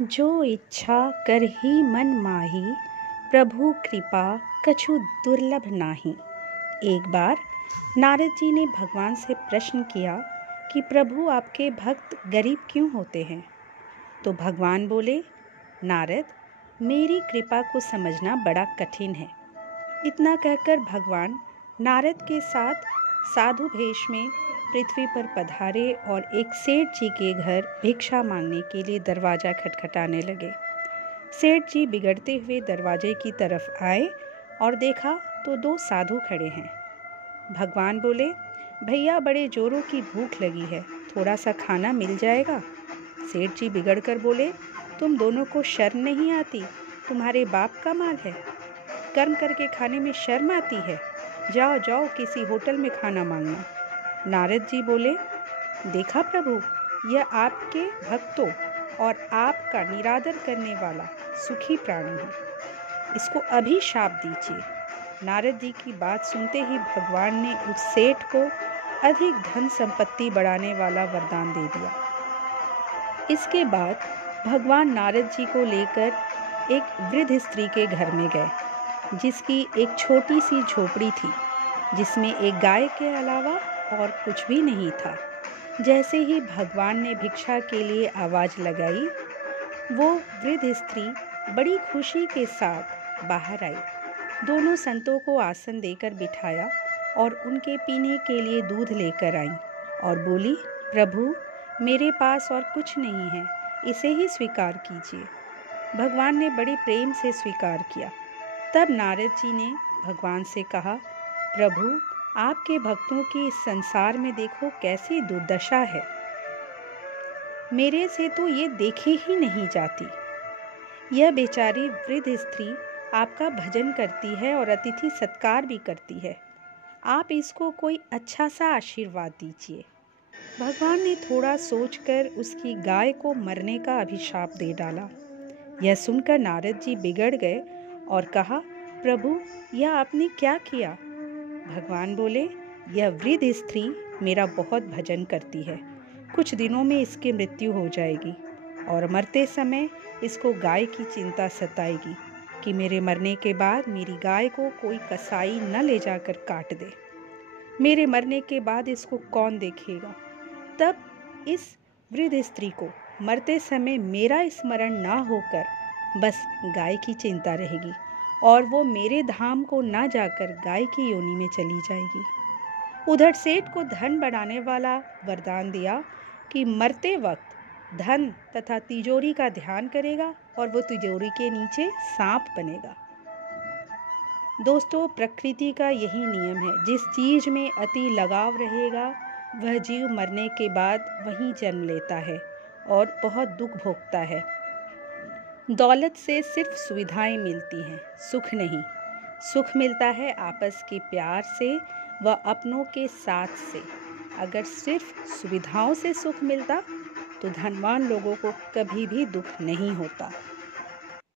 जो इच्छा कर ही मन माही, प्रभु कृपा कछु दुर्लभ नाही। एक बार नारद जी ने भगवान से प्रश्न किया कि प्रभु आपके भक्त गरीब क्यों होते हैं। तो भगवान बोले, नारद, मेरी कृपा को समझना बड़ा कठिन है। इतना कहकर भगवान नारद के साथ साधु वेश में पृथ्वी पर पधारे और एक सेठ जी के घर भिक्षा मांगने के लिए दरवाज़ा खटखटाने लगे। सेठ जी बिगड़ते हुए दरवाजे की तरफ आए और देखा तो दो साधु खड़े हैं। भगवान बोले, भैया बड़े जोरों की भूख लगी है, थोड़ा सा खाना मिल जाएगा। सेठ जी बिगड़ कर बोले, तुम दोनों को शर्म नहीं आती? तुम्हारे बाप का माल है, कर्म करके खाने में शर्म आती है? जाओ जाओ किसी होटल में खाना मांगना। नारद जी बोले, देखा प्रभु, यह आपके भक्तों और आपका निरादर करने वाला सुखी प्राणी है, इसको अभी शाप दीजिए। नारद जी की बात सुनते ही भगवान ने उस सेठ को अधिक धन संपत्ति बढ़ाने वाला वरदान दे दिया। इसके बाद भगवान नारद जी को लेकर एक वृद्ध स्त्री के घर में गए, जिसकी एक छोटी सी झोपड़ी थी, जिसमें एक गाय के अलावा और कुछ भी नहीं था। जैसे ही भगवान ने भिक्षा के लिए आवाज़ लगाई, वो वृद्ध स्त्री बड़ी खुशी के साथ बाहर आई। दोनों संतों को आसन देकर बिठाया और उनके पीने के लिए दूध लेकर आई और बोली, प्रभु, मेरे पास और कुछ नहीं है, इसे ही स्वीकार कीजिए। भगवान ने बड़े प्रेम से स्वीकार किया। तब नारद जी ने भगवान से कहा, प्रभु, आपके भक्तों की इस संसार में देखो कैसी दुर्दशा है, मेरे से तो ये देखी ही नहीं जाती। यह बेचारी वृद्ध स्त्री आपका भजन करती है और अतिथि सत्कार भी करती है, आप इसको कोई अच्छा सा आशीर्वाद दीजिए। भगवान ने थोड़ा सोचकर उसकी गाय को मरने का अभिशाप दे डाला। यह सुनकर नारद जी बिगड़ गए और कहा, प्रभु, यह आपने क्या किया? भगवान बोले, यह वृद्ध स्त्री मेरा बहुत भजन करती है, कुछ दिनों में इसकी मृत्यु हो जाएगी और मरते समय इसको गाय की चिंता सताएगी कि मेरे मरने के बाद मेरी गाय को कोई कसाई न ले जाकर काट दे। मेरे मरने के बाद इसको कौन देखेगा? तब इस वृद्ध स्त्री को मरते समय मेरा स्मरण ना होकर बस गाय की चिंता रहेगी और वो मेरे धाम को ना जाकर गाय की योनि में चली जाएगी। उधर सेठ को धन बढ़ाने वाला वरदान दिया कि मरते वक्त धन तथा तिजोरी का ध्यान करेगा और वो तिजोरी के नीचे सांप बनेगा। दोस्तों, प्रकृति का यही नियम है, जिस चीज़ में अति लगाव रहेगा वह जीव मरने के बाद वहीं जन्म लेता है और बहुत दुख भोगता है। दौलत से सिर्फ सुविधाएं मिलती हैं, सुख नहीं। सुख मिलता है आपस के प्यार से व अपनों के साथ से। अगर सिर्फ सुविधाओं से सुख मिलता तो धनवान लोगों को कभी भी दुख नहीं होता।